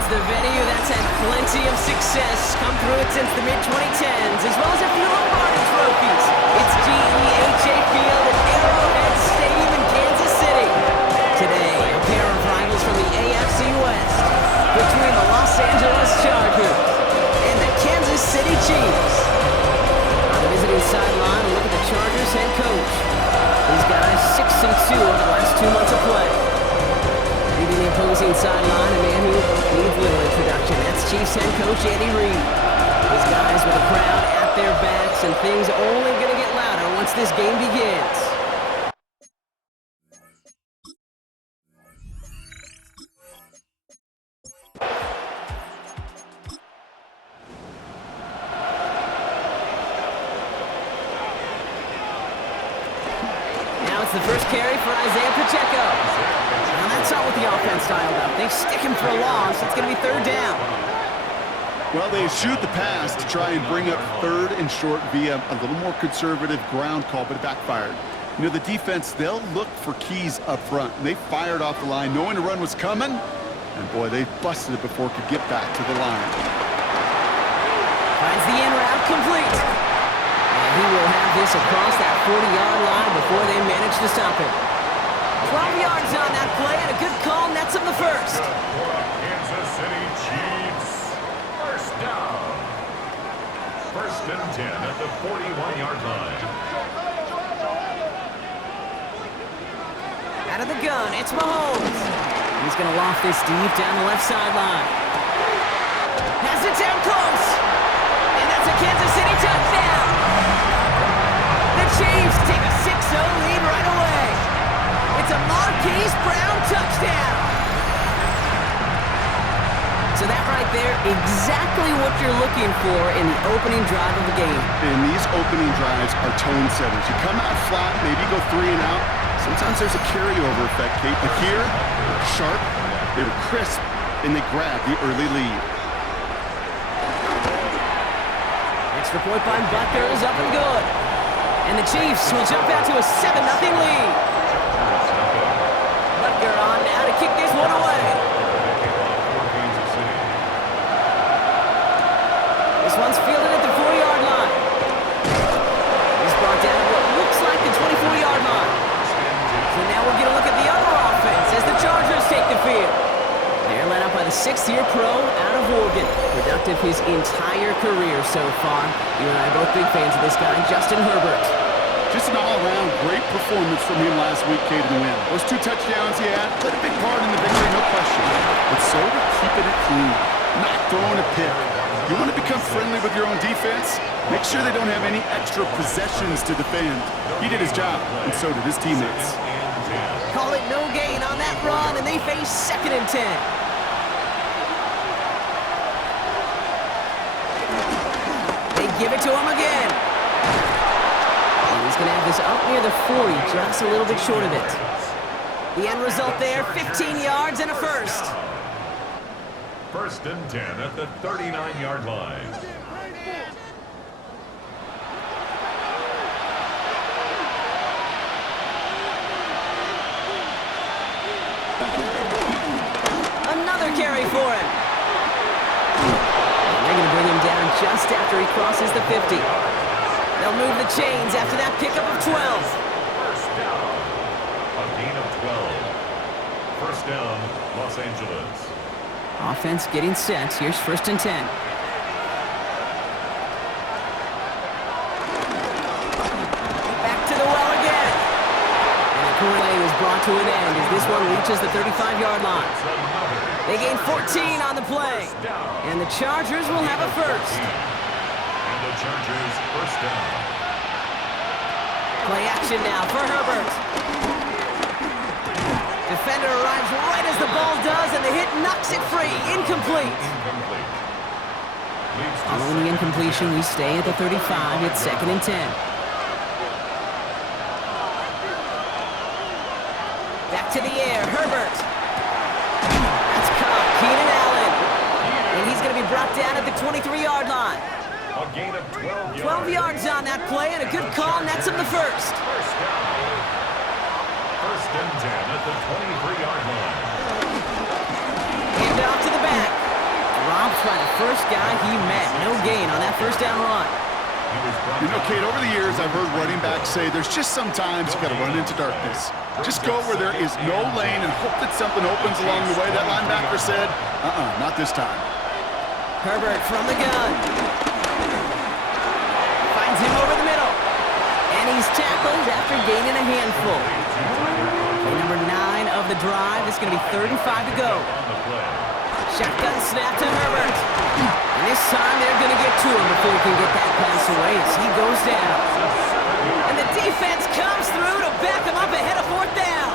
It's the venue that's had plenty of success, come through it since the mid-2010s, as well as a few Lombardi trophies. It's GEHA Field at Arrowhead Stadium in Kansas City. Today, a pair of rivals from the AFC West between the Los Angeles Chargers and the Kansas City Chiefs. On the visiting sideline, a look at the Chargers head coach. These guys 6-2 over the last 2 months of play. Leading the opposing sideline, a man who needs little introduction. That's Chiefs head coach Andy Reid. These guys with a crowd at their backs, and things only going to get louder once this game begins. Now it's the first carry for Isaiah Pacheco. Now that's not what the offense dialed up. They stick him for a loss. It's going to be third down. Well, they eschewed the pass to try and bring up third and short via a little more conservative ground call, but it backfired. You know, the defense, they'll look for keys up front. And they fired off the line knowing the run was coming. And boy, they busted it before it could get back to the line. Finds the in route complete. And he will have this across that 40-yard line before they manage to stop him. 12 yards on that play, and a good call nets him the first. Kansas City Chiefs. First down. First and 10 at the 41-yard line. Out of the gun, it's Mahomes. He's going to loft this deep down the left sideline. Has it down close. And that's a Kansas City touchdown. The Chiefs take a 6-0 lead right away. It's a Marquise Brown touchdown. So that right there, exactly what you're looking for in the opening drive of the game. And these opening drives are tone setters. You come out flat, maybe go 3 and out. Sometimes there's a carryover effect, Kate. But here, they were sharp, they were crisp, and they grabbed the early lead. Extra point by Butker is up and good. And the Chiefs will jump out to a 7-0 lead. Butker on now to kick this one away. This one's fielded at the 4-yard line. He's brought down what looks like the 24-yard line. So now we'll get a look at the other offense as the Chargers take the field. They're led up by the 6th-year pro out of Oregon. Productive his entire career so far. You and I are both big fans of this guy, Justin Herbert. Just an all-around great performance from him last week, Kate, in the win. Those 2 touchdowns he had played a big part in the victory, no question. But so did keeping it clean, not throwing a pick. You want to become friendly with your own defense? Make sure they don't have any extra possessions to defend. He did his job, and so did his teammates. Call it no gain on that run, and they face 2nd and 10. They give it to him again. And he's going to have this up near the 40, just a little bit short of it. The end result there, 15 yards and a first. First and 10 at the 39-yard line. Another carry for him. And they're going to bring him down just after he crosses the 50. They'll move the chains after that pickup of 12. First down. A gain of 12. First down, Los Angeles. Offense getting set. Here's 1st and 10. Back to the well again. And the play is brought to an end as this one reaches the 35-yard line. They gain 14 on the play. And the Chargers will have a first. And the Chargers first down. Play action now for Herbert. Defender arrives right as the ball does, and the hit knocks it free. Incomplete. Following the incompletion, we stay at the 35. It's 2nd and 10. Back to the air, Herbert. That's caught, Keenan Allen. And he's going to be brought down at the 23-yard line. A gain of 12 yards. 12 yards on that play, and a good call nets him the first. First down. First and 10 at the 23-yard line. Hand off to the back. Robbed by the first guy he met. No gain on that first down run. You know, Kate, over the years, I've heard running backs say there's just sometimes you got to run into darkness. Just go where there is no lane and hope that something opens along the way. That linebacker said, not this time. Herbert from the gun. Finds him over the middle. And he's tackled after gaining a handful. Okay, number 9 of the drive. It's going to be 3rd and 5 to go. Shotgun snap to Herbert. And this time they're going to get to him before he can get that pass away as he goes down. And the defense comes through to back him up ahead of 4th down.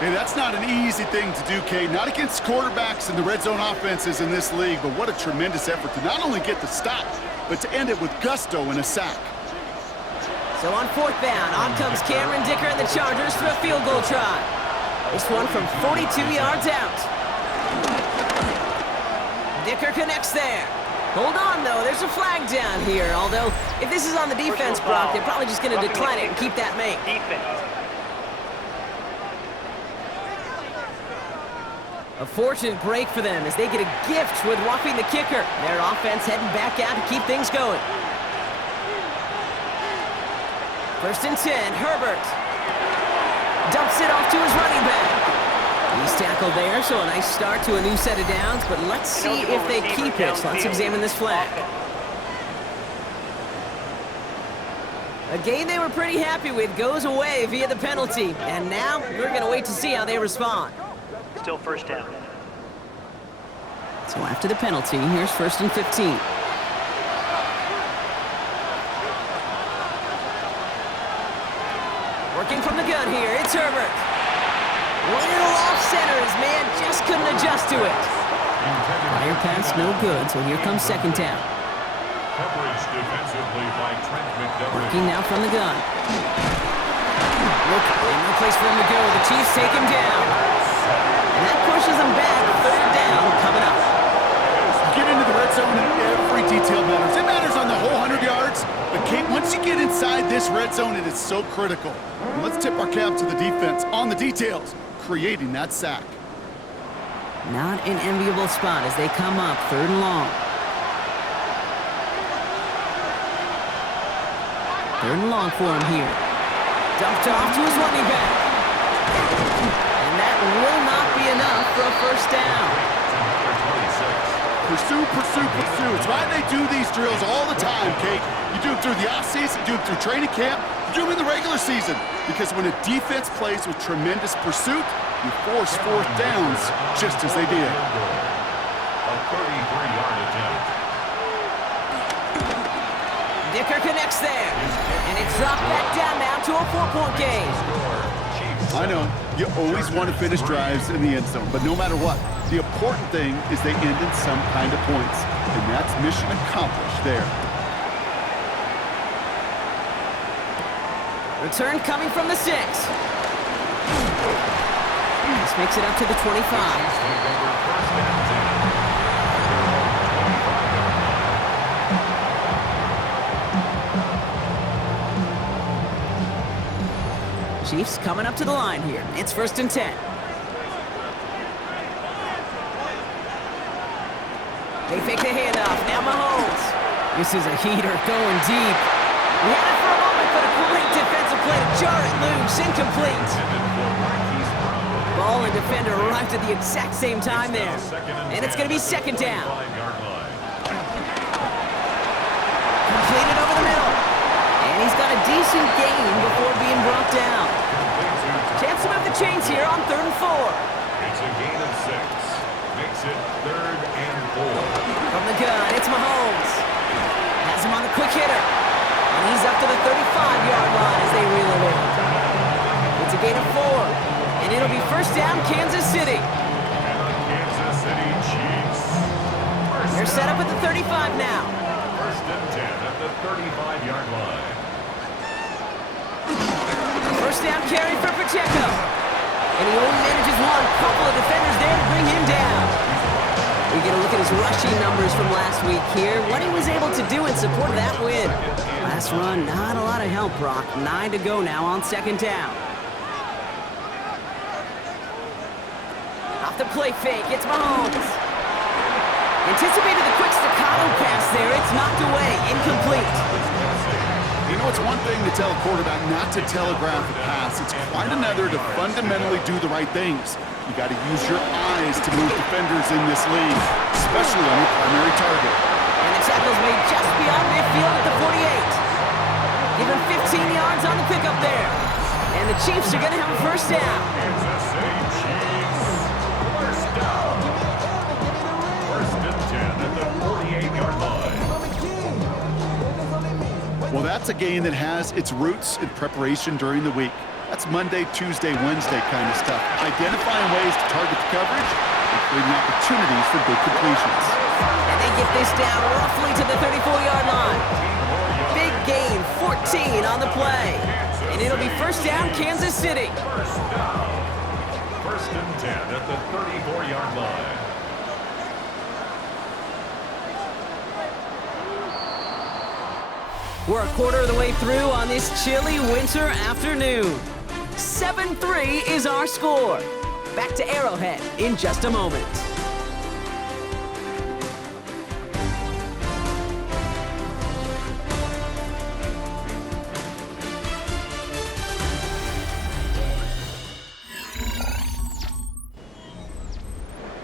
Hey, that's not an easy thing to do, Kate. Not against quarterbacks and the red zone offenses in this league, but what a tremendous effort to not only get the stop, but to end it with gusto and a sack. So on 4th down, on comes Cameron Dicker and the Chargers for a field goal try. This one from 42 yards out. Dicker connects there. Hold on, though. There's a flag down here. Although, if this is on the defense, Brock, they're probably just going to decline it and keep that make. A fortunate break for them as they get a gift with roughing the kicker. Their offense heading back out to keep things going. 1st and 10, Herbert. Dumps it off to his running back. He's tackled there, so a nice start to a new set of downs, but let's see if they keep it. Let's examine this flag. A game they were pretty happy with goes away via the penalty, and now we're going to wait to see how they respond. Still 1st down. So after the penalty, here's 1st and 15. Working from the gun here, it's Herbert. A little off-center, his man just couldn't adjust to it. Fire pass, no good, so here comes 2nd down. Coverage defensively by Trent McDuffie. Working now from the gun. Look, no place for him to go. The Chiefs take him down. And that pushes him back. 3rd down coming up. Get into the red zone and every detail matters. It matters on the whole 100 yards. But, Kate, once you get inside this red zone, it is so critical. And let's tip our cap to the defense on the details, creating that sack. Not an enviable spot as they come up 3rd and long. 3rd and long for him here. Dumped off to his running back. And that will not be enough for a 1st down. Pursue, pursue, pursue. It's why they do these drills all the time, Kate. You do them through the offseason, you do them through training camp, you do them in the regular season. Because when a defense plays with tremendous pursuit, you force 4th downs just as they did. A 33-yard attempt. Dicker connects there. And it's dropped back down now to a 4-point game. I know, you always want to finish drives in the end zone, but no matter what, the important thing is they end in some kind of points. And that's mission accomplished there. Return coming from the 6. This makes it up to the 25. Chiefs coming up to the line here. It's 1st and 10. They fake the handoff. Now Mahomes. This is a heater going deep. We had it for a moment, but a great defensive play to jar it loose. Incomplete. Ball and defender arrived at the exact same time there. And it's going to be 2nd down. Completed over the middle. And he's got a decent gain before being brought down. Chance to move the chains here on 3rd and 4. It's a gain of 6. Makes it 3rd and 4. From the gun, it's Mahomes. Has him on the quick hitter. And he's up to the 35-yard line as they reel it in. It's a gain of 4. And it'll be 1st down, Kansas City. And the Kansas City Chiefs. They're set up at the 35 now. 1st and 10 at the 35-yard line. 1st down carry for Pacheco. And he only manages one. Couple of defenders there to bring him down. We get a look at his rushing numbers from last week here. What he was able to do in support of that win. Last run, not a lot of help, Brock. 9 to go now on 2nd down. Off the play fake, it's Mahomes. Anticipated the quick staccato pass there. It's knocked away. Incomplete. You know, it's one thing to tell a quarterback not to telegraph a pass. It's quite another to fundamentally do the right things. You got to use your eyes to move defenders in this league, especially on your primary target. And the tackle's made just beyond midfield at the 48. Give him 15 yards on the pickup there. And the Chiefs are going to have a first down. Kansas City Chiefs. First down. First and 10 at the 48-yard line. Well, that's a game that has its roots in preparation during the week. That's Monday, Tuesday, Wednesday kind of stuff. Identifying ways to target the coverage and creating opportunities for big completions. And they get this down roughly to the 34-yard line. Big gain, 14 on the play. And it'll be first down, Kansas City. First down. First and 10 at the 34-yard line. We're a quarter of the way through on this chilly winter afternoon. 7-3 is our score. Back to Arrowhead in just a moment.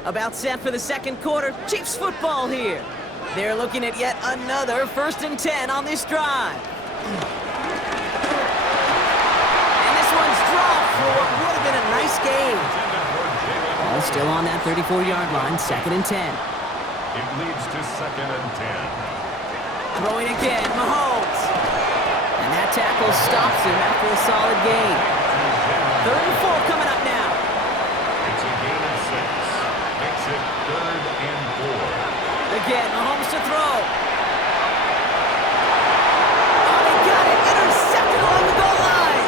About set for the second quarter. Chiefs football here. They're looking at yet another first and 10 on this drive. And this one's dropped for what would have been a nice gain. Ball still on that 34-yard line, second and 10. It leads to second and 10. Throwing again, Mahomes. And that tackle stops him after a solid gain. Third and 4 coming up now. It's a gain of 6. Makes it third and 4. Again, Mahomes to throw. Oh, he got it. Intercepted along the goal line.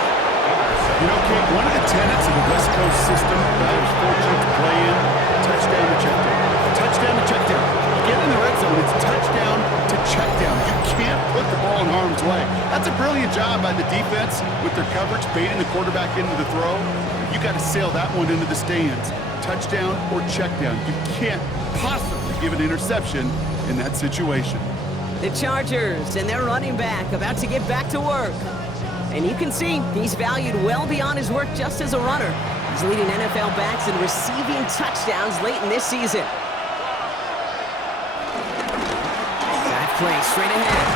You know, Kate, one of the tenets of the West Coast system that I was fortunate to play in, touchdown to check down. Touchdown to check down. You get in the red zone, it's touchdown to check down. You can't put the ball in harm's way. That's a brilliant job by the defense with their coverage, baiting the quarterback into the throw. You got to sail that one into the stands. Touchdown or check down. You can't possibly give an interception in that situation. The Chargers and their running back about to get back to work. And you can see he's valued well beyond his work just as a runner. He's leading NFL backs in receiving touchdowns late in this season. That play straight ahead.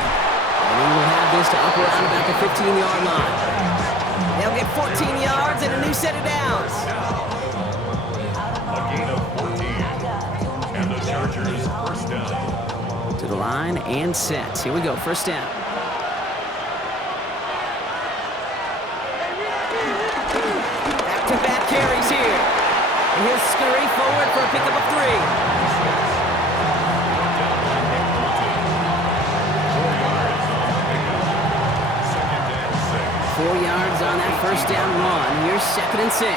And he will have this to up around about the 15-yard line. They'll get 14 yards and a new set of downs. A gain of 14. And the Chargers first down. To the line and set. Here we go, first down. Back-to-back carries here. And he'll scurry forward for a pickup of 3. Second and 6. 4 yards on that first down run. Here's second and 6.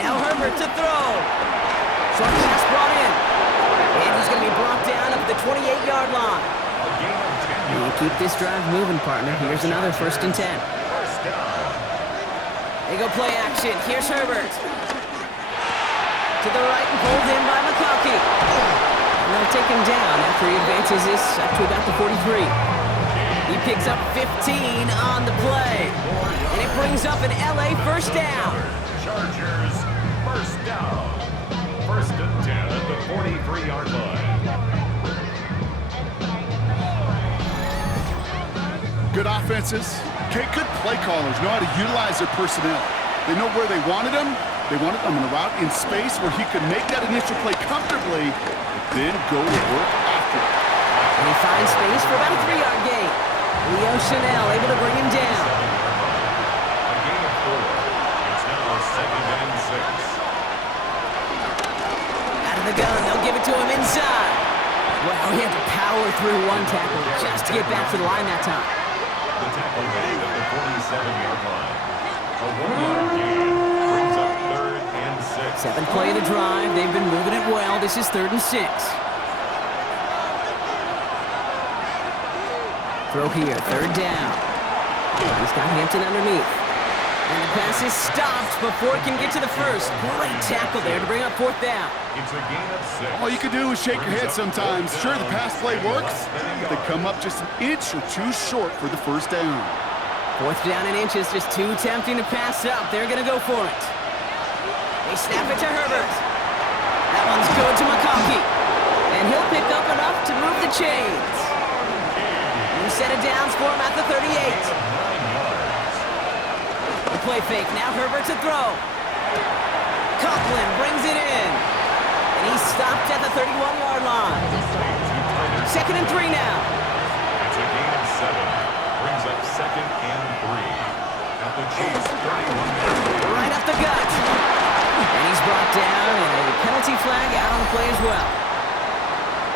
Now Herbert to throw. Short pass brought in. And he's going to be brought down up the 28-yard line. A gain of 10 We'll keep this drive moving, partner. Here's another first and 10. First down. They go play action. Here's Herbert. To the right and pulled in by McConkey. And they'll take him down after he advances this up to about the 43. He picks up 15 on the play. And it brings up an LA first down. Chargers first down. First and 10 at the 43-yard line. Good offenses. Okay, good play callers know how to utilize their personnel. They know where they wanted him. They wanted him in a route in space where he could make that initial play comfortably, but then go to work after it. And he finds space for about a 3-yard gain. Leo Chanel able to bring him down. A gain of 4. It's now second and 6. Out of the gun, they'll give it to him inside. Well, he had to power through one tackle just to get back to the line that time. The tackle made at the 47-yard line. A 1-yard gain brings up third and 6. 7th play of the drive. They've been moving it well. This is third and 6. Throw here, third down. He's got Hampton underneath. And the pass is stopped before it can get to the first. Great tackle there to bring up fourth down. It's a gain of 6. All you can do is shake your head sometimes. Sure, the pass play works, but they come up just an inch or two short for the first down. Fourth down and inches, just too tempting to pass up. They're going to go for it. They snap it to Herbert. That one's good to McConkey. And he'll pick up enough to move the chains. New set of downs for him at the 38. The play fake, now Herbert to throw. Conklin brings it in. And he's stopped at the 31-yard line. 2nd and 3 now. It's a gain of 7. Brings up 2nd and 3. At the Chiefs' 31. Right up the gut. And he's brought down, and a penalty flag out on the play as well.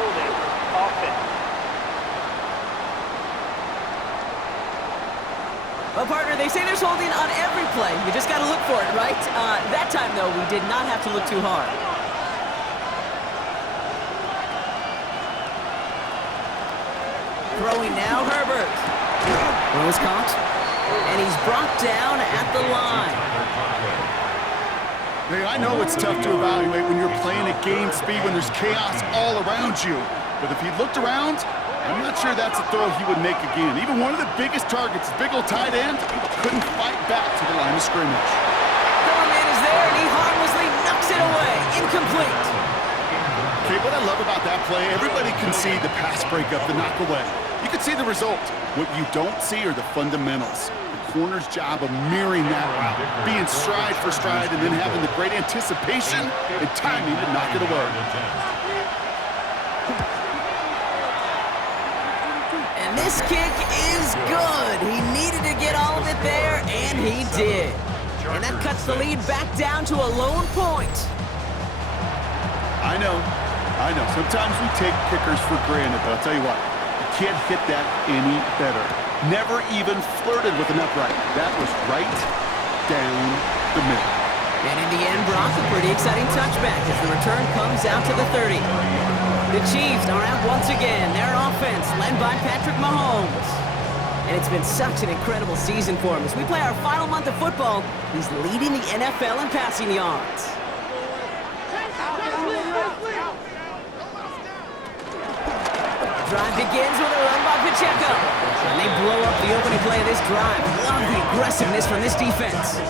Holding offense. Well, partner, they say there's holding on every play. You just got to look for it, right? That time, though, we did not have to look too hard. Throwing now, Herbert. Throw is caught. And he's brought down at the line. Hey, I know it's tough to evaluate when you're playing at game speed when there's chaos all around you. But if he looked around, I'm not sure that's a throw he would make again. Even one of the biggest targets, big old tight end, couldn't fight back to the line of scrimmage. Man is there, and he harmlessly knocks it away. Incomplete. Okay, what I love about that play, everybody can see the pass breakup, the knock away. You can see the result. What you don't see are the fundamentals. The corner's job of mirroring that route, being stride for stride, and then having the great anticipation and timing to knock it away. And this kick is good. He needed to get all of it there, and he did. And that cuts the lead back down to a lone point. I know. Sometimes we take kickers for granted, but I'll tell you what, you can't hit that any better. Never even flirted with an upright. That was right down the middle. And in the end, Brock, a pretty exciting touchback as the return comes out to the 30. The Chiefs are out once again. Their offense led by Patrick Mahomes. And it's been such an incredible season for him. As we play our final month of football, he's leading the NFL in passing yards. Drive begins with a run by Pacheco. And they blow up the opening play of this drive. Love the aggressiveness from this defense.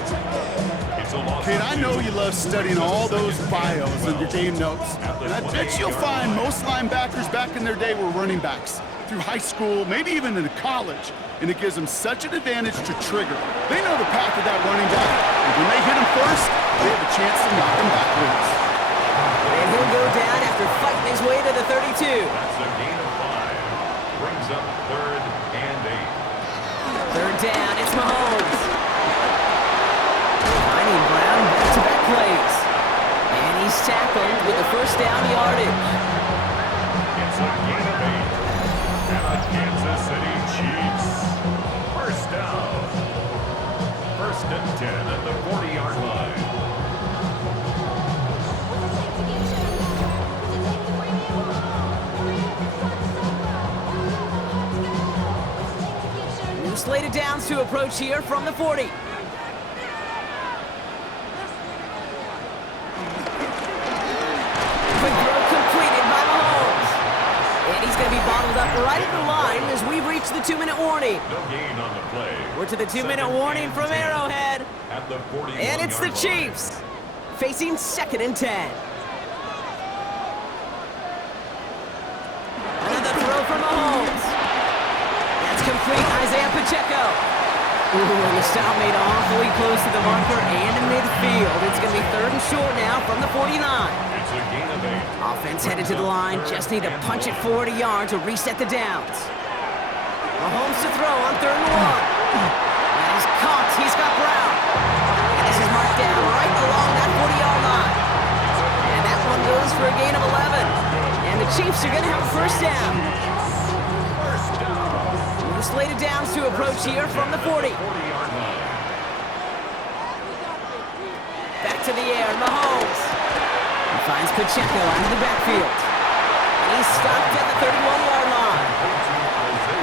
Kid, I know you love studying all those bios in your game notes. And I bet you'll find most linebackers back in their day were running backs. Through high school, maybe even into college. And it gives them such an advantage to trigger. They know the path of that running back. And when they hit him first, they have a chance to knock him backwards. And he'll go down after fighting his way to the 32. That's a gain of 5. Brings up 3rd and 8. Third down, it's Mahomes. Finding Brown back-to-back plays. And he's tackled with the first down yardage. It's a gain of 8. And the Kansas City Chiefs. First down. 1st and 10 at the 40-yard line. New slated downs to approach here from the 40. Quick throw completed by Mahomes. And he's going to be bottled up right at the line as we reach the 2-minute warning. No gain on the play. We're to the 2-minute warning from Arrowhead. At the 41 And it's the Chiefs facing 2nd and 10. Another throw from Mahomes. That's complete, Isaiah Pacheco. Ooh, and the stop made awfully close to the marker and in midfield. It's going to be 3rd and short now from the 49. It's a gain of 8. Offense headed to the line. Just need to punch it forward a yard to reset the downs. Mahomes to throw on 3rd and 1. And he's caught. He's got Brown. And this is marked down right along that 40-yard line. And that one goes for a gain of 11. And the Chiefs are going to have a first down. New slated downs to approach here from the 40. Back to the air, Mahomes. He finds Pacheco out of the backfield. And he's stopped at the 31-yard line.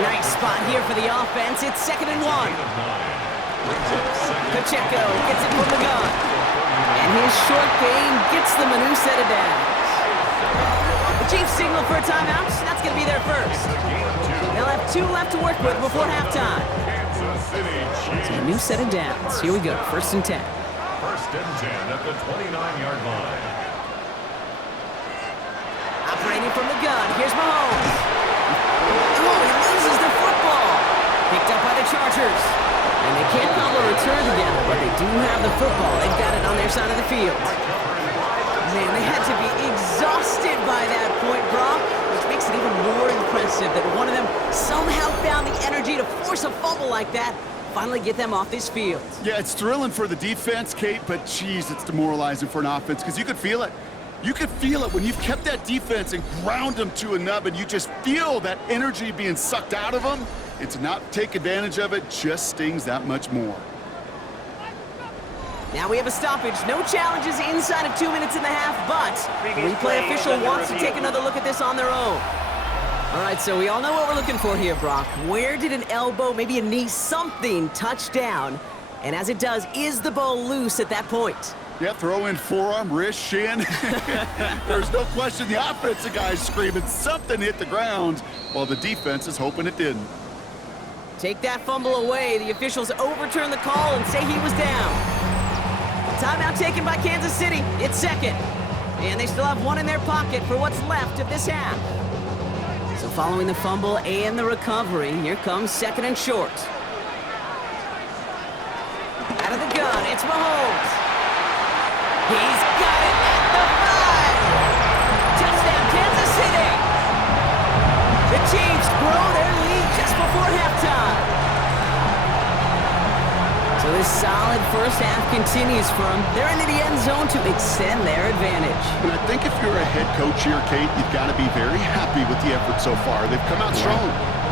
Nice spot here for the offense. It's 2nd and 1. Pacheco gets it from the gun. And his short gain gets them a new set of downs. The Chiefs signal for a timeout. That's going to be their first. They'll have 2 left to work with before halftime. So a new set of downs. Here we go. 1st and 10. 1st and 10 at the 29-yard line. Operating from the gun. Here's Mahomes. Oh, he loses the football. Picked up by the Chargers. And they can't call a return together, but they do have the football. They've got it on their side of the field. Man, they had to be exhausted by that point, Brock, which makes it even more impressive that one of them somehow found the energy to force a fumble like that, finally get them off this field. Yeah, it's thrilling for the defense, Kate, but geez, it's demoralizing for an offense because you could feel it. You could feel it when you've kept that defense and ground them to a nub, and you just feel that energy being sucked out of them. And to not take advantage of it just stings that much more. Now we have a stoppage. No challenges inside of 2 minutes and a half, but the replay official wants to take another look at this on their own. All right, so we all know what we're looking for here, Brock. Where did an elbow, maybe a knee, something touch down? And as it does, is the ball loose at that point? Yeah, throw in forearm, wrist, shin. There's no question the offensive guy's screaming something hit the ground while the defense is hoping it didn't. Take that fumble away. The officials overturn the call and say he was down. Timeout taken by Kansas City. It's 2nd. And they still have 1 in their pocket for what's left of this half. So following the fumble and the recovery, here comes 2nd and short. Out of the gun, it's Mahomes. He's got it at the 5. Touchdown, Kansas City. The Chiefs grow their lead just before halftime. So this solid first half continues for them. They're into the end zone to extend their advantage. And I think if you're a head coach here, Kate, you've got to be very happy with the effort so far. They've come out strong.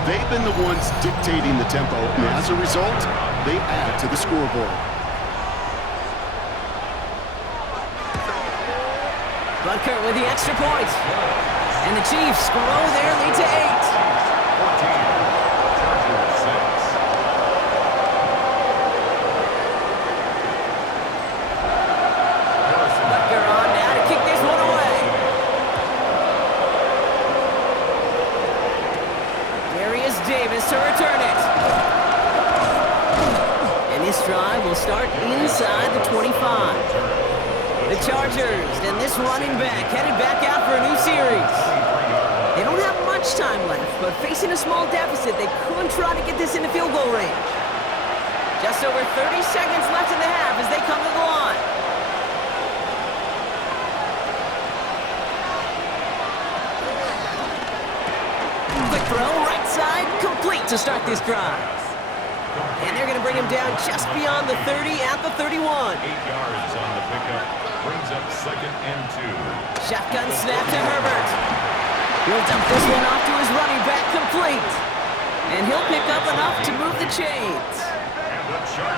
They've been the ones dictating the tempo, and as a result, they add to the scoreboard. Butker with the extra point. And the Chiefs grow their lead to 8. To return it. And this drive will start inside the 25. The Chargers and this running back headed back out for a new series. They don't have much time left, but facing a small deficit, they could try to get this into field goal range. Just over 30 seconds left in the half as they come to the line. Quick throw, right side, complete to start this drive. And they're going to bring him down just beyond the 30 at the 31. 8 yards on the pickup. Brings up 2nd and 2. Shotgun snap to Herbert. He'll dump this one off to his running back, complete. And he'll pick up enough to move the chains.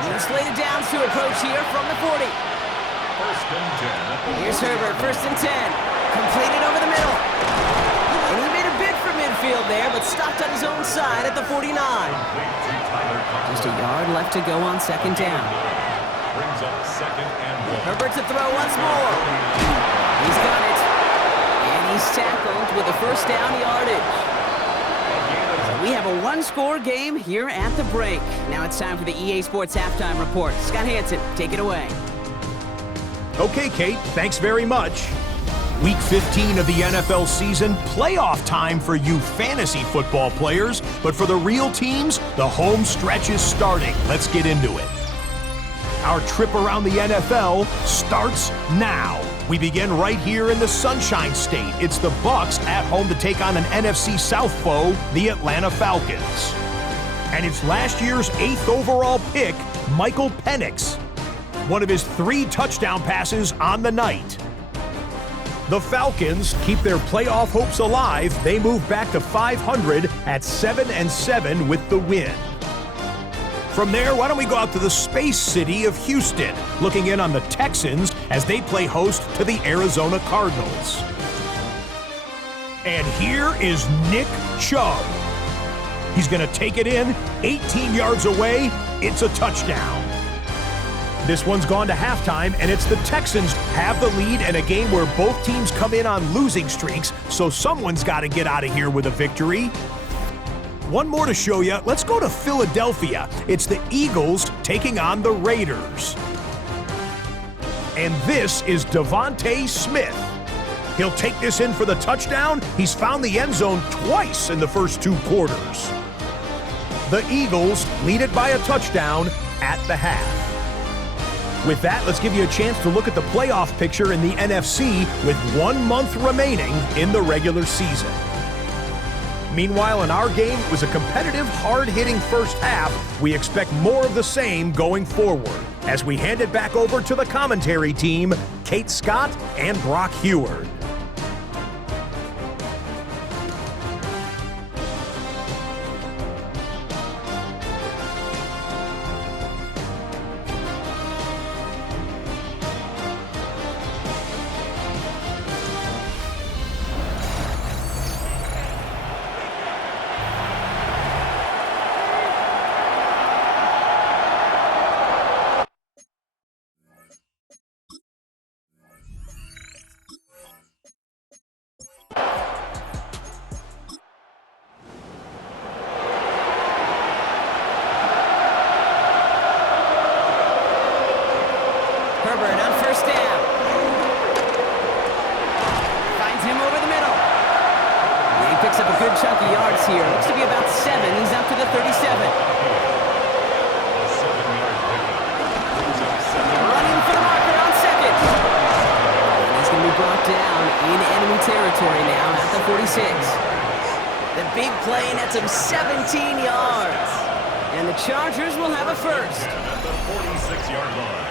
New slated downs to approach here from the 40. 1st and 10. Here's Herbert, 1st and 10. Completed over the middle. And he made a bid for midfield there, but stopped on his own side at the 49. Just a yard left to go on 2nd down. Brings up 2nd and 1. Herbert to throw once more. He's got it. And he's tackled with a 1st down yardage. So we have a 1-score game here at the break. Now it's time for the EA Sports Halftime Report. Scott Hanson, take it away. Okay, Kate, thanks very much. Week 15 of the NFL season, playoff time for you fantasy football players, but for the real teams, the home stretch is starting. Let's get into it. Our trip around the NFL starts now. We begin right here in the Sunshine State. It's the Bucs at home to take on an NFC South foe, the Atlanta Falcons. And it's last year's 8th overall pick, Michael Penix. One of his 3 touchdown passes on the night. The Falcons keep their playoff hopes alive. They move back to 500 at 7-7 with the win. From there, why don't we go out to the space city of Houston, looking in on the Texans as they play host to the Arizona Cardinals. And here is Nick Chubb. He's going to take it in 18 yards away It's a touchdown. This one's gone to halftime, and it's the Texans have the lead in a game where both teams come in on losing streaks, so someone's got to get out of here with a victory. One more to show you. Let's go to Philadelphia. It's the Eagles taking on the Raiders. And this is Devontae Smith. He'll take this in for the touchdown. He's found the end zone twice in the first 2 quarters. The Eagles lead it by a touchdown at the half. With that, let's give you a chance to look at the playoff picture in the NFC with 1 month remaining in the regular season. Meanwhile, in our game, it was a competitive, hard-hitting first half. We expect more of the same going forward as we hand it back over to the commentary team, Kate Scott and Brock Heward. Herbert on first down. Finds him over the middle. He picks up a good chunk of yards here. Looks to be about 7. He's up to the 37. Running for the marker on second. And he's going to be brought down in enemy territory now at the 46. The big play nets him 17 yards. And the Chargers will have a first. At the 46-yard line.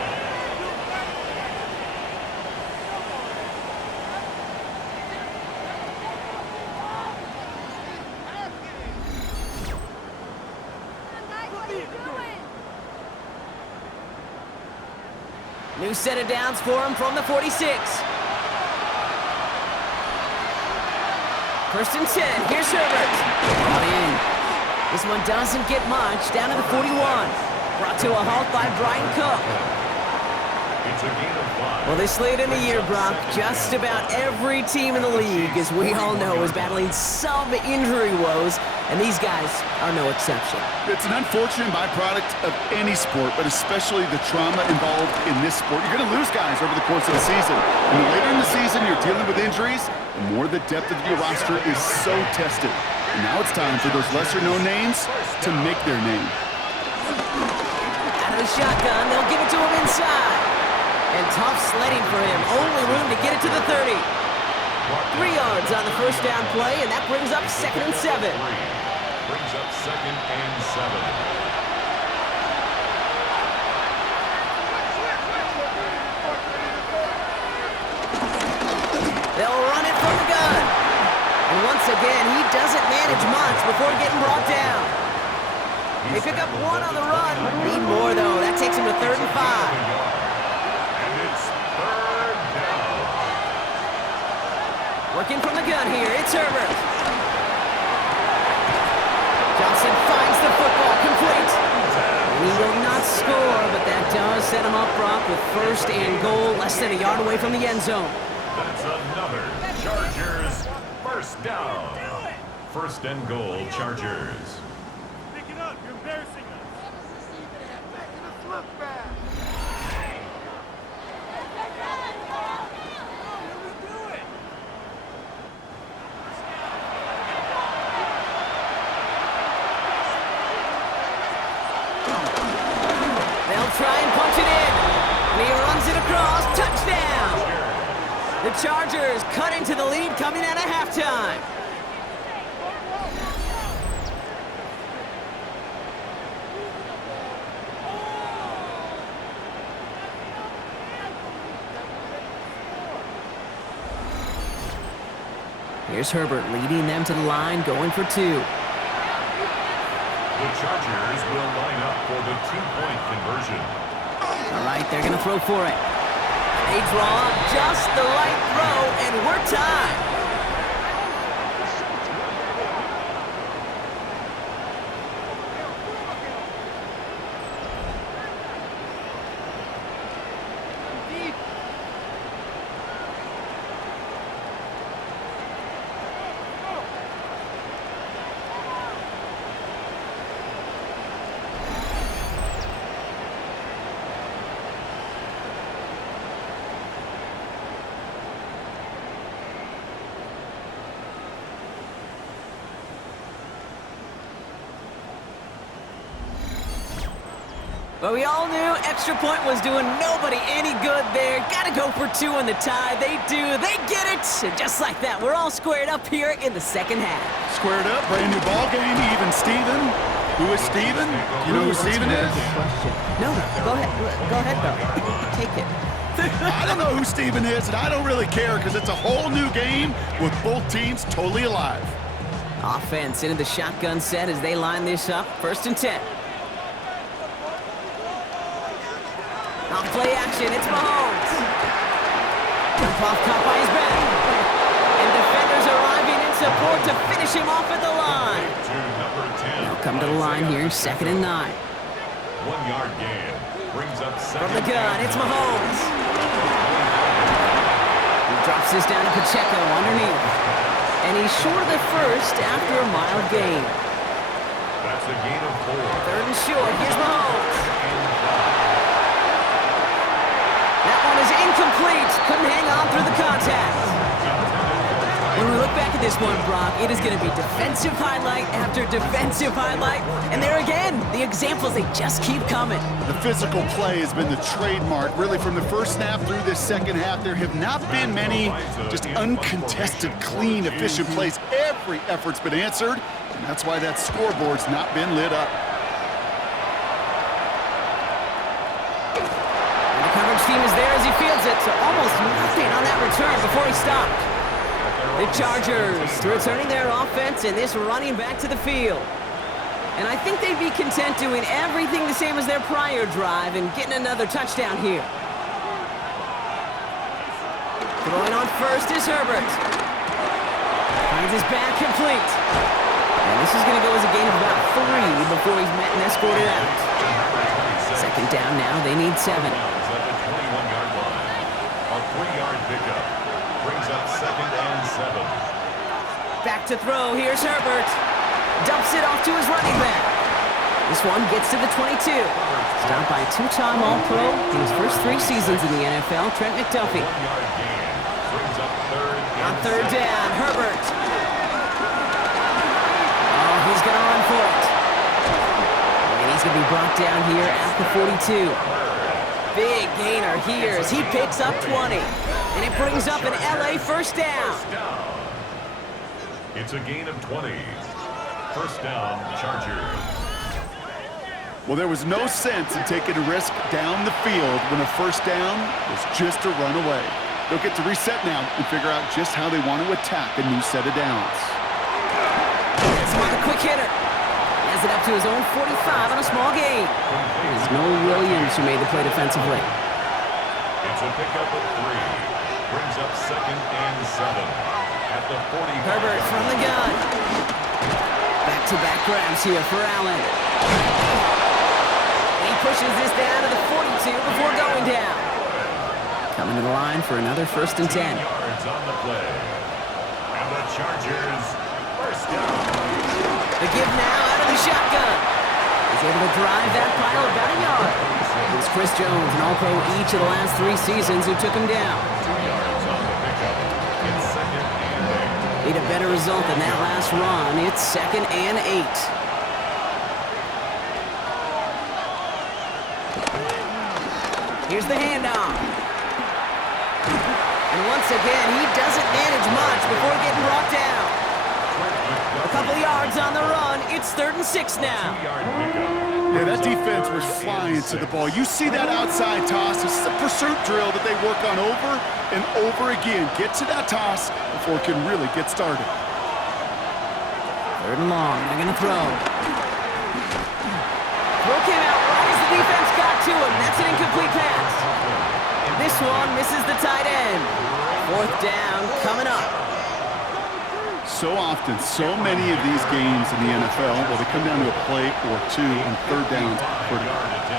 New set of downs for him from the 46. First and 10. Here's Herbert. Brought in. This one doesn't get much. Down to the 41. Brought to a halt by Brian Cook. It's a gain of 5. Well, this late in the year, Brock, just about every team in the league, as we all know, is battling some injury woes, and these guys are no exception. It's an unfortunate byproduct of any sport, but especially the trauma involved in this sport. You're going to lose guys over the course of the season. And the later in the season you're dealing with injuries, the more the depth of your roster is so tested. And now it's time for those lesser-known names to make their name. Out of the shotgun, they'll give it to him inside. And tough sledding for him. Only room to get it to the 30. 3 yards on the first down play, and that brings up 2nd and 7. Brings up 2nd and 7. They'll run it from the gun. And once again, he doesn't manage much before getting brought down. They pick up 1 on the run. Need more, though. That takes him to 3rd and 5. Working from the gun here, it's Herbert. Johnson finds the football complete. And he will not score, but that does set him up, Brock, with 1st and goal, less than a yard away from the end zone. That's another Chargers first down. 1st and goal, Chargers. Pick it up, you're embarrassing us. Making us look bad. Try and punch it in. And he runs it across. Touchdown! The Chargers cut into the lead coming out of halftime. Here's Herbert leading them to the line, going for 2. The Chargers will line up for the 2-point conversion. All right, they're going to throw for it. They draw up just the right throw, and we're tied. But we all knew extra point was doing nobody any good there. Gotta go for 2 in the tie. They do. They get it. And just like that, we're all squared up here in the second half. Squared up, brand new ball game, even Steven. Who is Steven? You know who Steven is? No, go ahead. Go ahead, though. Take it. I don't know who Steven is, and I don't really care because it's a whole new game with both teams totally alive. Offense into the shotgun set as they line this up. 1st and 10. Off play action, it's Mahomes. Jump off caught by his back. And defenders arriving in support to finish him off at the line. They'll come to the line here, 2nd and 9. 1-yard gain. Brings up From the gun, it's Mahomes. He drops this down to Pacheco underneath. And he's short of the first after a mild gain. That's a gain of 4. 3rd and short, here's Mahomes. That one is incomplete. Couldn't hang on through the contact. When we look back at this one, Brock, it is going to be defensive highlight after defensive highlight. And there again, the examples, they just keep coming. The physical play has been the trademark, really, from the first snap through this second half. There have not been many just uncontested, clean, efficient plays. Every effort's been answered, and that's why that scoreboard's not been lit up. And the coverage team is there as he fields it, so almost nothing on that return before he stopped. The Chargers returning their offense and this running back to the field. And I think they'd be content doing everything the same as their prior drive and getting another touchdown here. Throwing on first is Herbert. Finds his back complete. And this is going to go as a gain of about 3 before he's met and escorted out. 2nd down now, they need 7. At the 21-yard line. A 3-yard pickup. Brings up 2nd and 7. Back to throw, here's Herbert. Dumps it off to his running back. This one gets to the 22. Stopped by 2-time All-Pro in his first 3 seasons in the NFL, Trent McDuffie. 1-yard gain. Brings up 3rd and On 3rd down, Herbert. Oh, he's going to run for it. And he's going to be brought down here at the 42. Big gainer here as he picks up 20. And it brings up an LA 1st down. It's a gain of 20. 1st down, Chargers. Well, there was no sense in taking a risk down the field when a 1st down was just a run away. They'll get to reset now and figure out just how they want to attack a new set of downs. Smart, a quick hitter. He has it up to his own 45 on a small gain. It is Noel Williams who made the play defensively. It's a pickup of 3. Brings up 2nd and 7. At the 40. Herbert from the gun. Back-to-back grabs here for Allen. He pushes this down to the 42 before going down. Coming to the line for another 1st and 10. Yards on the play. And the Chargers 1st down. The give now out of the shotgun. He's able to drive that pile about a yard. It was Chris Jones, an All-Pro each of the last 3 seasons, who took him down. 2 yards on the pickup. It's 2nd and 8. Need a better result than that last run. It's 2nd and 8. Here's the handoff. And once again, he doesn't manage much before getting brought down. A couple yards on the run. It's 3rd and 6 now. 2-yard pickup. Yeah, that defense was flying to the ball. You see that outside toss. This is a pursuit drill that they work on over and over again. Get to that toss before it can really get started. 3rd and long. They're going to throw. Throw came out right as the defense got to him. That's an incomplete pass. This one misses the tight end. 4th down coming up. So often, so many of these games in the NFL, well, they come down to a play or 2 on 3rd downs.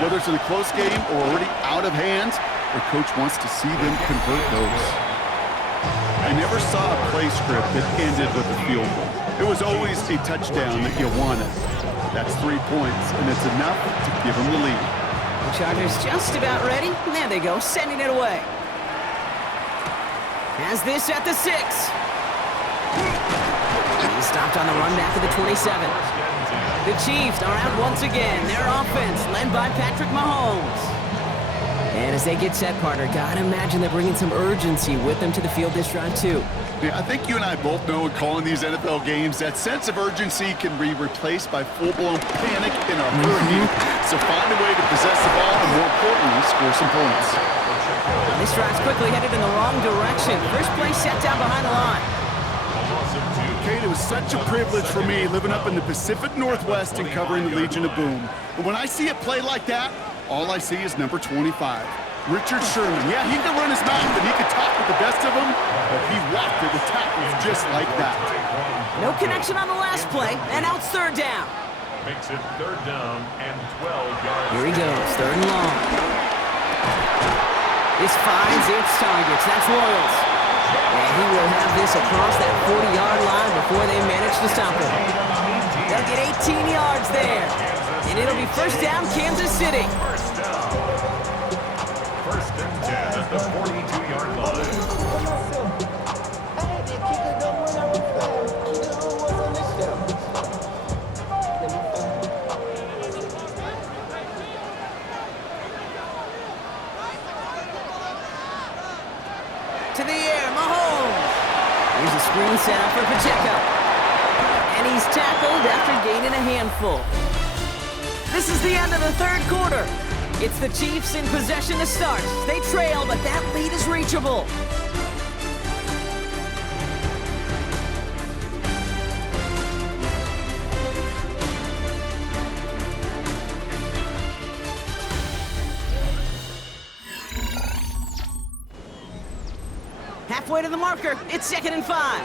Whether it's in a close game or already out of hand, their coach wants to see them convert those. I never saw a play script that ended with a field goal. It was always a touchdown that you wanted. That's 3 points, and it's enough to give them the lead. The Chargers just about ready. There they go, sending it away. Has this at the 6. He's stopped on the run back to the 27. The Chiefs are out once again. Their offense led by Patrick Mahomes. And as they get set, partner, gotta imagine they're bringing some urgency with them to the field this drive, too. Yeah, I think you and I both know in calling these NFL games that sense of urgency can be replaced by full-blown panic in a hurry. So find a way to possess the ball and, more importantly, score some points. This drive's quickly headed in the wrong direction. First play set down behind the line. Kate, it was such a privilege for me living up in the Pacific Northwest and covering the Legion of Boom. But when I see a play like that, all I see is number 25. Richard Sherman. Yeah, he can run his mouth and he can talk with the best of them, but he walked it with tackles just like that. No connection on the last play, and now it's third down. Makes it third down and 12 yards. Here he goes, third and long. This finds its targets. That's Royals. And he will have this across that 40-yard line before they manage to stop him. They'll get 18 yards there. And it'll be first down, Kansas City. First down. First and 10 at the 42-yard line. To the air, Mahomes. Here's a screen set up for Pacheco. And he's tackled after gaining a handful. This is the end of the third quarter. It's the Chiefs in possession to start. They trail, but that lead is reachable. Halfway to the marker, it's 2nd and 5.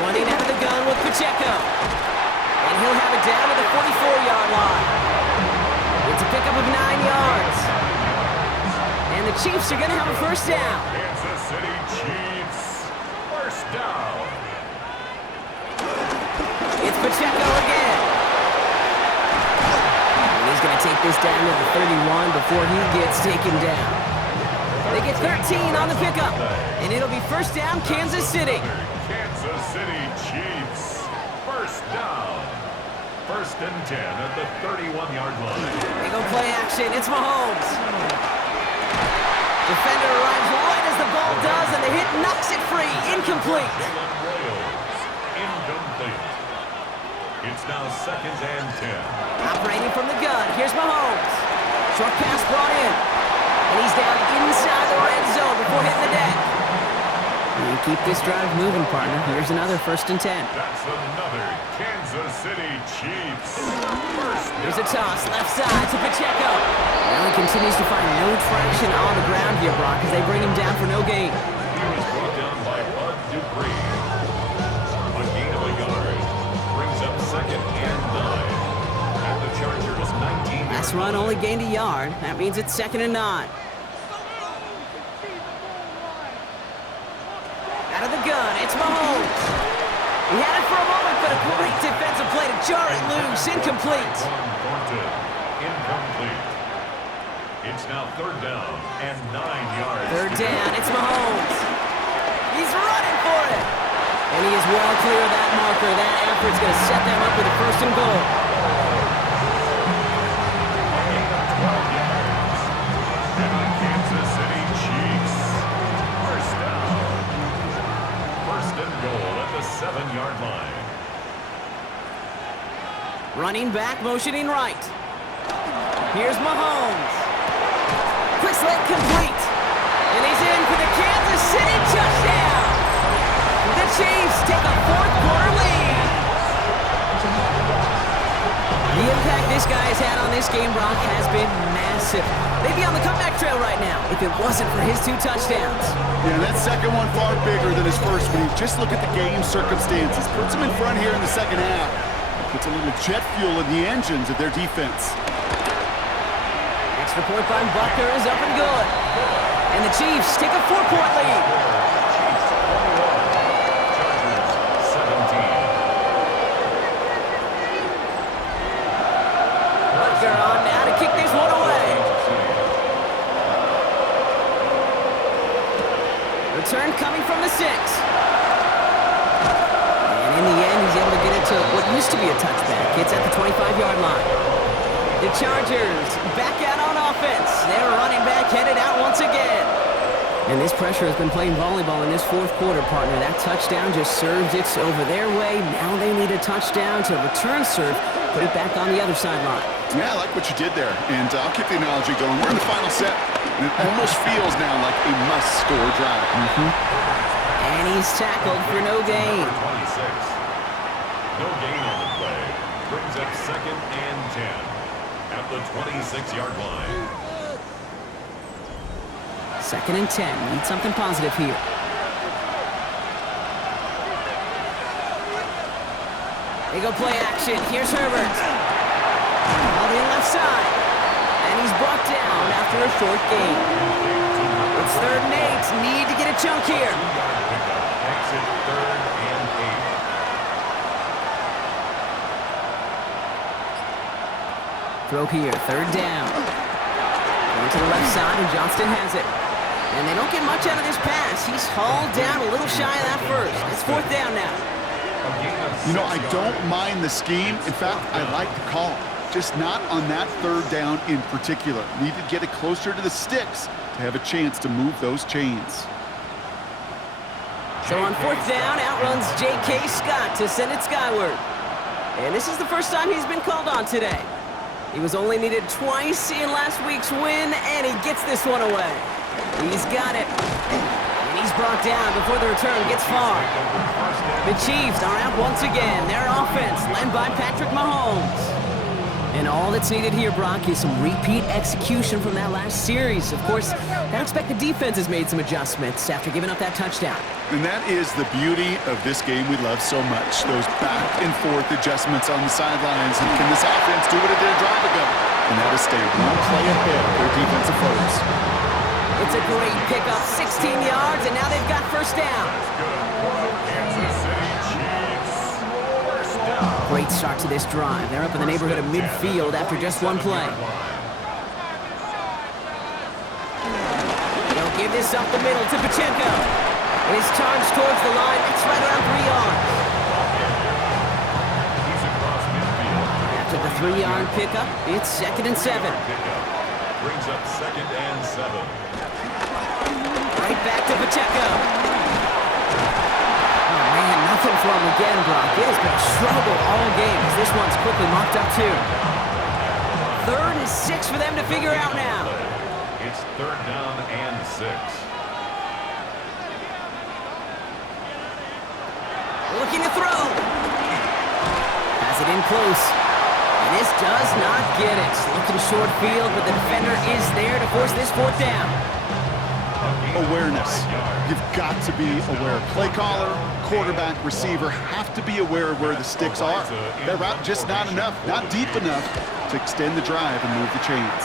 Running out of the gun with Pacheco. And he'll have it down to the 44-yard line. It's a pickup of 9 yards. And the Chiefs are going to have a first down. Kansas City Chiefs. First down. It's Pacheco again. And he's going to take this down to the 31 before he gets taken down. They get 13 on the pickup. And it'll be first down, Kansas City. Kansas City Chiefs. First down. First and 10 at the 31-yard line. They go play action. It's Mahomes. Defender arrives right as the ball does, and the hit knocks it free. Incomplete. Jalen Royals. Incomplete. It's now 2nd and 10. Operating from the gun. Here's Mahomes. Short pass brought in. And he's down inside the red zone before hitting the deck. You keep this drive moving, partner. Here's another 1st and 10. That's another Kansas City Chiefs. First Here's a toss, left side to Pacheco. Now he continues to find no traction on the ground here, Brock, as they bring him down for no gain. He was brought down by Bud Dupree. A gain of a yard. Brings up 2nd and 9. And the Chargers 19 yards. Last run only gained a yard. That means it's 2nd and 9. Out of the gun, it's Mahomes. He had it for a moment, but a great defensive play to jar it loose. Incomplete. Thornton. Incomplete. It's now third down and 9 yards. Third down, it's Mahomes. He's running for it. And he is well clear of that marker. That effort's going to set them up with a 1st and goal. A gain of 12 yards. And the Kansas City Chiefs. First down. First and goal at the 7-yard line. Running back, motioning right. Here's Mahomes. Quick slant complete. And he's in for the Kansas City touchdown. The Chiefs take a 4th quarter lead. The impact this guy has had on this game, Brock, has been massive. They'd be on the comeback trail right now if it wasn't for his 2 touchdowns. Yeah, that second one far bigger than his first one. You just look at the game circumstances. Puts him in front here in the second half. Puts a little jet fuel in the engines of their defense. Extra point by Bucker is up and good. And the Chiefs take a 4-point lead. Chiefs 21. Chargers 17. Bucker on now to kick this one away. Return coming from the 6. to what used to be a touchback. It's at the 25-yard line. The Chargers back out on offense. Their running back headed out once again. And this pressure has been playing volleyball in this fourth quarter, partner. That touchdown just served it over their way. Now they need a touchdown to return serve, put it back on the other sideline. Yeah, I like what you did there. And I'll keep the analogy going. We're in the final set. And it almost feels now like a must-score drive. And he's tackled for no gain. 26. No gain on the play. Brings up 2nd and 10 at the 26-yard line. 2nd and 10. Need something positive here. They go play action. Here's Herbert. On the left side. And he's brought down after a short gain. It's 3rd and 8. Need to get a chunk here. 2-yard pickup. Makes it 3rd and 8. Throw here. 3rd down. Going to the left side, and Johnston has it. And they don't get much out of this pass. He's hauled down a little shy of that first. It's 4th down now. You know, I don't mind the scheme. In fact, I like the call. Just not on that 3rd down in particular. Need to get it closer to the sticks to have a chance to move those chains. So on 4th down, outruns J.K. Scott to send it skyward. And this is the first time he's been called on today. He was only needed twice in last week's win, and he gets this one away. He's got it. And he's brought down before the return gets far. The Chiefs are out once again. Their offense led by Patrick Mahomes. And all that's needed here, Brock, is some repeat execution from that last series. Of course, I expect the defense has made some adjustments after giving up that touchdown. And that is the beauty of this game we love so much. Those back and forth adjustments on the sidelines. And can this offense do what it did a drive ago? And that is stay one play ahead of their defensive foes. It's a great pickup, 16 yards, and now they've got 1st down. Kansas City Chiefs. 1st down. Great start to this drive. They're up in the neighborhood of midfield after just one play. They'll give this up the middle to Pacheco. And he's charged towards the line. It's right around 3 yards. He's across midfield. After the 3-yard pickup, it's 2nd and 7. Pickup. Brings up 2nd and 7. Right back to Pacheco. Oh, man, nothing for him again, Brock. It has been a struggle all game as this one's quickly mocked up, too. 3rd and 6 for them to figure out now. It's 3rd down and 6. Looking to throw. Has it in close. And this does not get it. Looking short field, but the defender is there to force this 4th down. Awareness. You've got to be aware. Play caller, quarterback, receiver have to be aware of where the sticks are. That route just not enough, not deep enough to extend the drive and move the chains.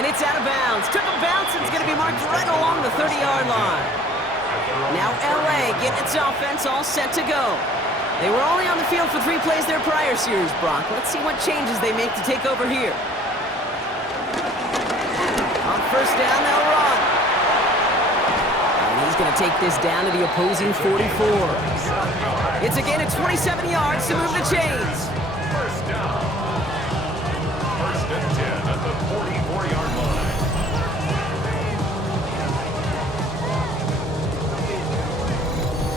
And it's out of bounds. Took a bounce, and it's going to be marked right along the 30-yard line. Now L.A. getting its offense all set to go. They were only on the field for 3 plays their prior series, Brock. Let's see what changes they make to take over here. On 1st down, they'll run. And he's going to take this down to the opposing 44. It's a gain of 27 yards to move the chains. 1st down. 1st and 10 at the 44-yard line.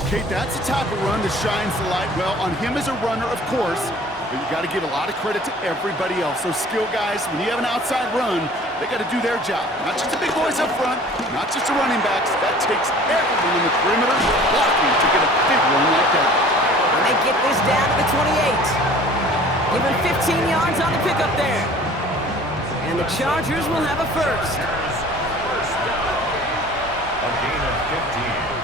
Kate, that's a type of run that shines the light well on him as a runner, of course, but you got to give a lot of credit to everybody else. Those skill guys, when you have an outside run, they got to do their job. Not just the big boys up front, not just the running backs. That takes everyone in the perimeter blocking to get a big run like that. And they get this down to the 28. Give him 15 yards on the pickup there. And the Chargers will have a 1st. 1st down. A gain of 15.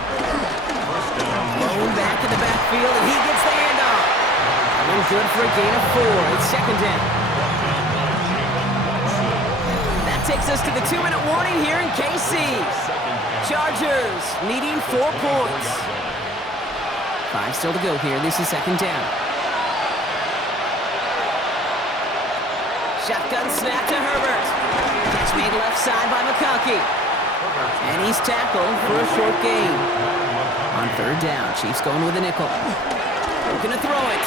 1st down. Blown back in the backfield, and he gets the handoff. And good for a gain of 4. It's 2nd down. That takes us to the 2-minute warning here in KC. Chargers needing 4 points. 5 still to go here. This is 2nd down. Shotgun snap to Herbert. Catch made left side by McConkey. And he's tackled for a short gain. On 3rd down, Chiefs going with a nickel. Looking to throw it.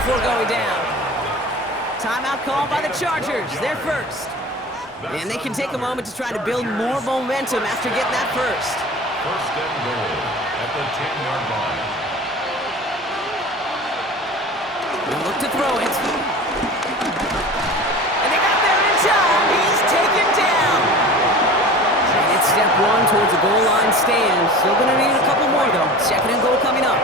before going down. Timeout called by the Chargers. They're first. And they can take a moment to try to build more momentum after getting that first. First and goal at the 10-yard line. They'll look to throw it. And they got there in time. He's taken down. And it's step one towards a goal line stand. Still going to need a couple more, though. Second and goal coming up.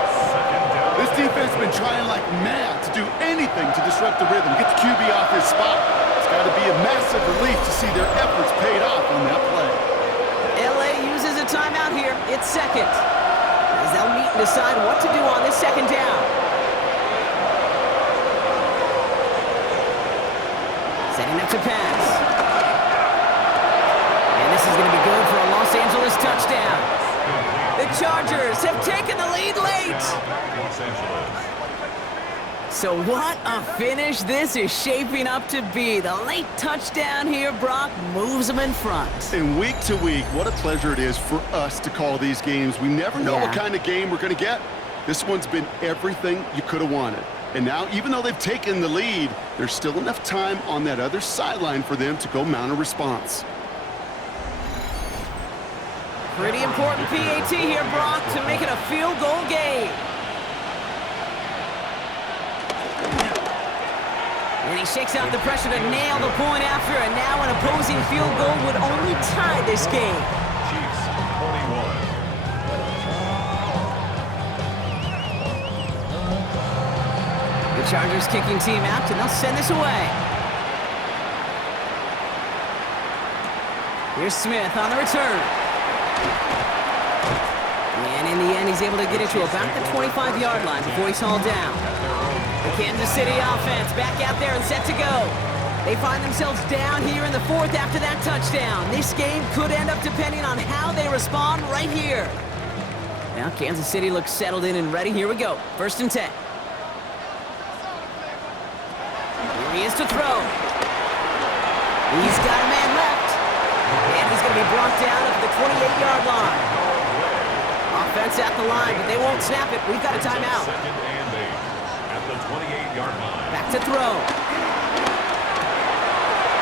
This defense has been trying like mad to do anything to disrupt the rhythm, get the QB off his spot. It's got to be a massive relief to see their efforts paid off on that play. LA uses a timeout here. It's second. As they'll meet and decide what to do on this second down. Setting up to pass. And this is going to be good for a Los Angeles touchdown. The Chargers have taken the lead late. Los Angeles. So what a finish this is shaping up to be. The late touchdown here, Brock, moves them in front. And week to week, what a pleasure it is for us to call these games. We never know what Yeah. kind of game we're going to get. This one's been everything you could have wanted. And now, even though they've taken the lead, there's still enough time on that other sideline for them to go mount a response. Pretty important PAT here, Brock, to make it a field goal game. And he shakes out the pressure to nail the point after, and now an opposing field goal would only tie this game. Chiefs 21. The Chargers kicking team out, and they'll send this away. Here's Smith on the return. And in the end, he's able to get it to about the 25-yard line before he's hauled down. The Kansas City offense back out there and set to go. They find themselves down here in the fourth after that touchdown. This game could end up depending on how they respond right here. Now Kansas City looks settled in and ready. Here we go. First and 10. Here he is to throw. He's got a man left. And he's going to be brought down at the 28-yard line. Offense at the line, but they won't snap it. We've got a timeout. Second and 8 at the 28-yard line. Back to throw.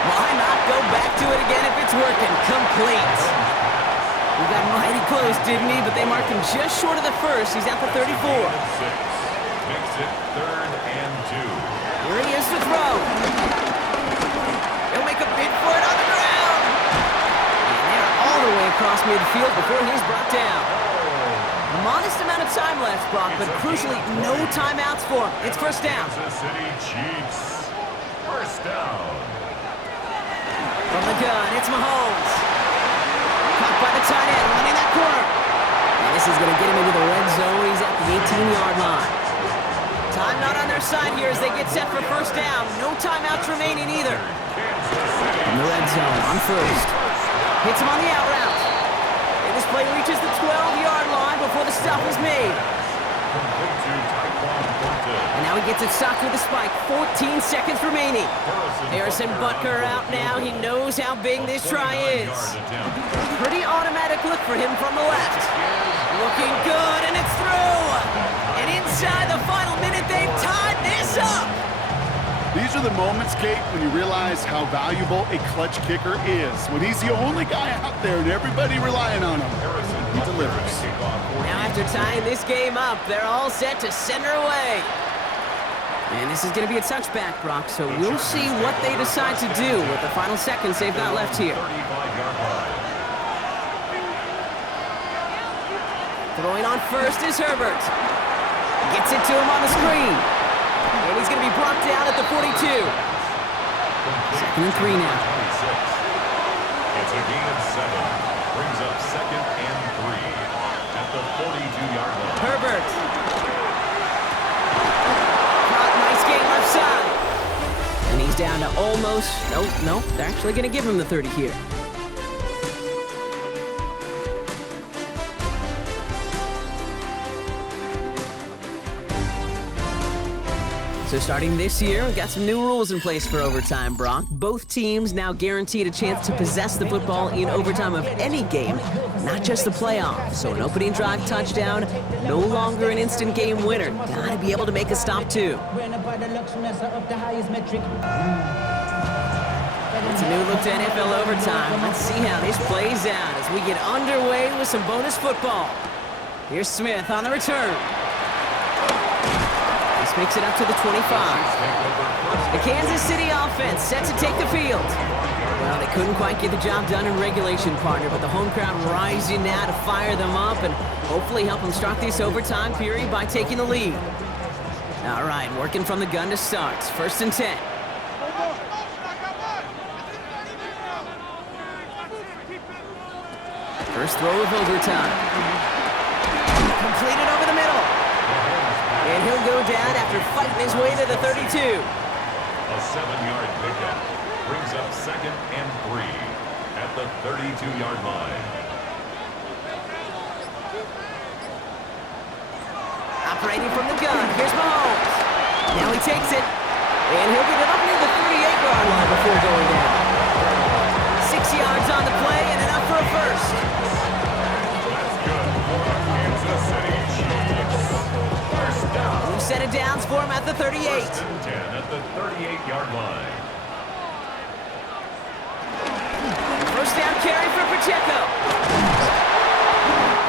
Why not go back to it again if it's working? Complete. We got mighty close, didn't he? But they marked him just short of the first. He's at the 34. 6 makes it third and 2. Here he is to throw. He'll make a bid for it on the ground. And they're all the way across midfield before he's brought down. A modest amount of time left, Brock, but crucially, no timeouts for him. It's first down. Kansas City Chiefs. First down. From the gun, it's Mahomes. Caught by the tight end, running that corner. And this is going to get him into the red zone. He's at the 18-yard line. Time not on their side here as they get set for first down. No timeouts remaining either. In the red zone, on first. Hits him on the out route. And this play reaches the 12-yard line before the stop is made. Complete to Tyquan Thornton. And now he gets it stopped with a spike. 14 seconds remaining. Harrison Butker out now. He knows how big this try is. Pretty automatic look for him from the left. Looking good, and it's through. And inside the final minute, they've tied this up. These are the moments, Kate, when you realize how valuable a clutch kicker is. When he's the only guy out there and everybody relying on him, he delivers. Now after tying this game up, they're all set to send her away. And this is going to be a touchback, Brock, so we'll see what they decide to do with the final seconds they've got left here. 35-yard line. Throwing on first is Herbert. Gets it to him on the screen. And he's going to be brought down at the 42. Second and 3 now. 26. It's a gain of 7. Brings up second and 3 at the 42-yard line. Herbert. Caught, nice game left side. And he's down to almost, no, they're actually going to give him the 30 here. So So starting this year, we've got some new rules in place for overtime, Brock. Both teams now guaranteed a chance to possess the football in overtime of any game, not just the playoffs. So an opening drive touchdown, no longer an instant game winner. Gotta be able to make a stop too. It's a new look to NFL overtime. Let's see how this plays out as we get underway with some bonus football. Here's Smith on the return. This makes it up to the 25. The Kansas City offense set to take the field. Well, they couldn't quite get the job done in regulation, partner, but the home crowd rising now to fire them up and hopefully help them start this overtime period by taking the lead. All right, working from the gun to start. 1st and 10. First throw of overtime. Completed over the middle. And he'll go down after fighting his way to the 32. A 7-yard pickup brings up 2nd and 3 at the 32-yard line. Operating from the gun, here's Mahomes. Now he takes it, and he'll get it up near the 38-yard line before going down. 6 yards on the play and enough for a first. That's good for the Kansas City Chiefs. First down. New set of downs for him at the 38. 1st and 10 at the 38-yard line. First down carry for Pacheco.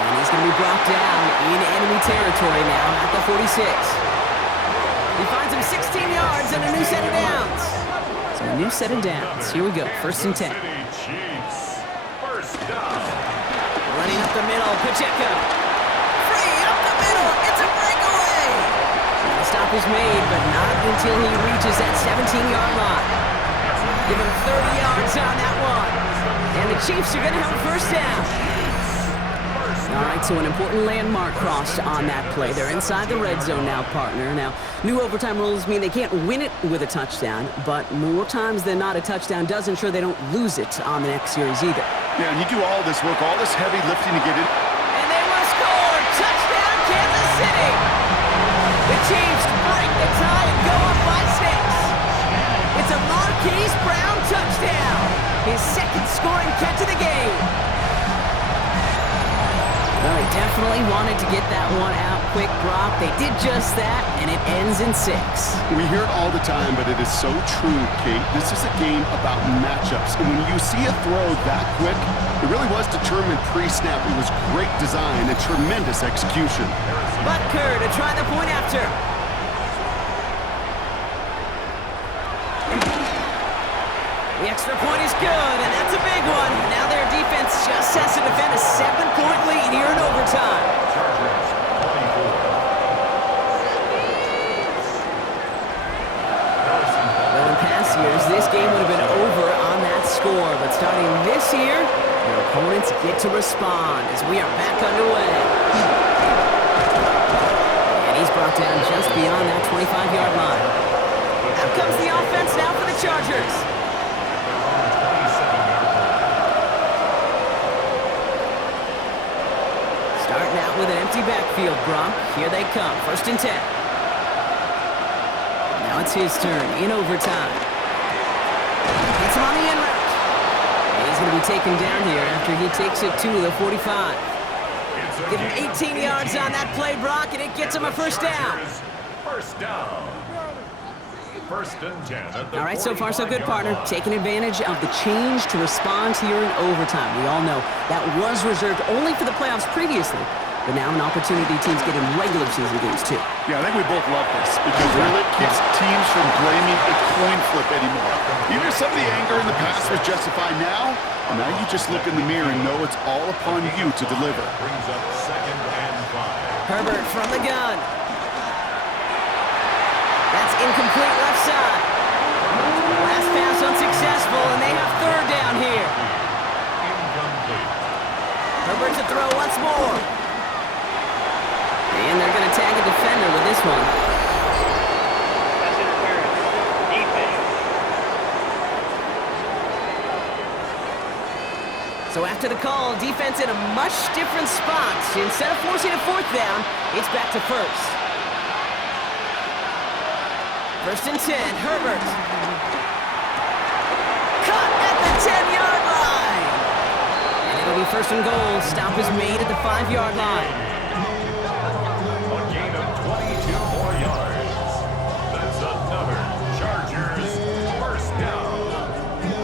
And he's going to be brought down in enemy territory now at the 46. He finds him 16 yards and a new set of downs. So a new set of downs. Here we go, 1st and 10. City Chiefs. First down. Running up the middle, Pacheco. Free up the middle, it's a breakaway. And the stop is made, but not until he reaches that 17-yard line. Give him 30 yards on that one. And the Chiefs are going to have a first down. All right, so an important landmark crossed on that play. They're inside the red zone now, partner. Now, new overtime rules mean they can't win it with a touchdown, but more times than not, a touchdown does ensure they don't lose it on the next series either. Yeah, and you do all this work, all this heavy lifting to get it. And they will score! Touchdown, Kansas City! The Chiefs break the tie and go up by 6. It's a Marquise Brown touchdown! His 2nd scoring catch of the game. Well, they definitely wanted to get that one out quick, Brock. They did just that, and it ends in 6. We hear it all the time, but it is so true, Kate. This is a game about matchups. And when you see a throw that quick, it really was determined pre-snap. It was great design and tremendous execution. Butker to try the point after. The extra point is good, and that's a big one. Now their defense just has to defend a 7-point lead here in overtime. Chargers 24. Well, in past years, this game would have been over on that score, but starting this year, their opponents get to respond as we are back underway. And he's brought down just beyond that 25-yard line. Out comes the offense now for the Chargers. Starting out with an empty backfield, Brock. Here they come, 1st and 10. Now it's his turn in overtime. Gets him on the in route. And he's going to be taken down here after he takes it to the 45. Give him 18 yards on that play, Brock, and it gets him a first down. First down. 1st and 10 at the All right, so far so good, partner. Taking advantage of the change to respond here in overtime. We all know that was reserved only for the playoffs previously, but now an opportunity teams get in regular season games too. Yeah, I think we both love this because it really keeps teams from blaming a coin flip anymore. Even if some of the anger in the past was justified now you just look in the mirror and know it's all upon you to deliver. Brings up 2nd and 5. Herbert from the gun. That's incomplete left side. Last pass unsuccessful, and they have 3rd down here. Incomplete. Herbert to throw once more. And they're going to tag a defender with this one. That's interference. Defense. So after the call, defense in a much different spot. Instead of forcing a 4th down, it's back to 1st. First and 10, Herbert. Cut at the 10-yard line. And it'll be first and goal. Stop is made at the 5-yard line. A gain of 22 more yards. That's another Chargers first down.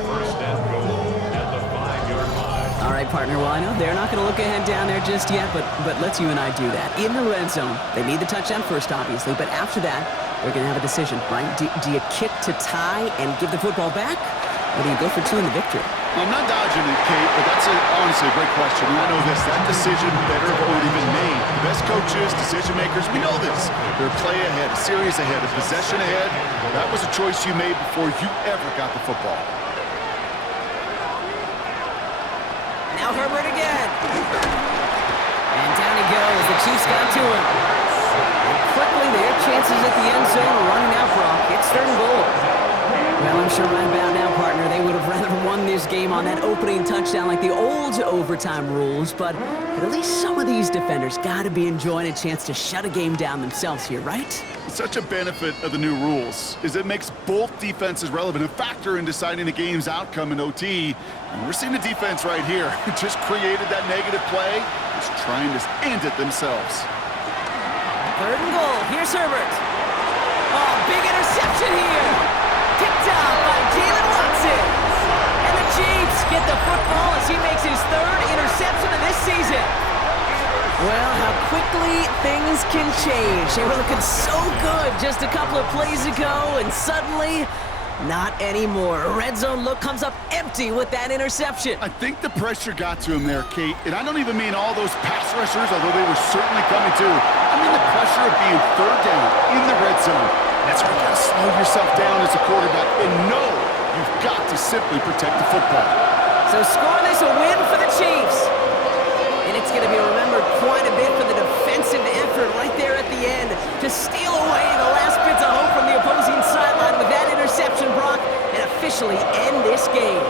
First and goal at the 5-yard line. All right, partner, well, I know they're not going to look ahead down there just yet, but let's you and I do that. In the red zone, they need the touchdown first, obviously, but after that, they're going to have a decision, right? Do you kick to tie and give the football back, or do you go for 2 in the victory? I'm not dodging it, Kate, but that's honestly a great question. And I know this, that decision better have already been made. The best coaches, decision makers, we know this. They're a play ahead, a series ahead, a possession ahead. That was a choice you made before you ever got the football. Now Herbert again. And down he goes. The Chiefs got to him. And quickly, their chances at the end zone are running out, Brock. It's 3rd and goal. Well, I'm sure right about now, partner, they would have rather won this game on that opening touchdown like the old overtime rules, but at least some of these defenders got to be enjoying a chance to shut a game down themselves here, right? Such a benefit of the new rules is it makes both defenses relevant, a factor in deciding the game's outcome in OT. And we're seeing the defense right here. It just created that negative play. It's trying to end it themselves. 3rd and goal. Here's Herbert. Oh, big interception here. Picked off by Jalen Watson. And the Chiefs get the football as he makes his 3rd interception of this season. Well, how quickly things can change. They were looking so good just a couple of plays ago, and suddenly, not anymore. A red zone look comes up empty with that interception. I think the pressure got to him there, Kate. And I don't even mean all those pass rushers, although they were certainly coming too. I mean the pressure of being 3rd down in the red zone. That's where you got to slow yourself down as a quarterback and know you've got to simply protect the football. So scoring this a win for the Chiefs. And it's going to be remembered quite a bit for the defensive effort right there at the end to steal away the last bits of hope from the opposing sideline with that interception, Brock, and officially end this game.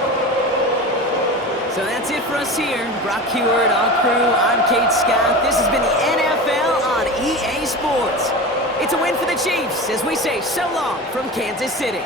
So that's it for us here. Brock Huard, our crew, I'm Kate Scott. This has been the NFL on EA Sports. It's a win for the Chiefs as we say so long from Kansas City.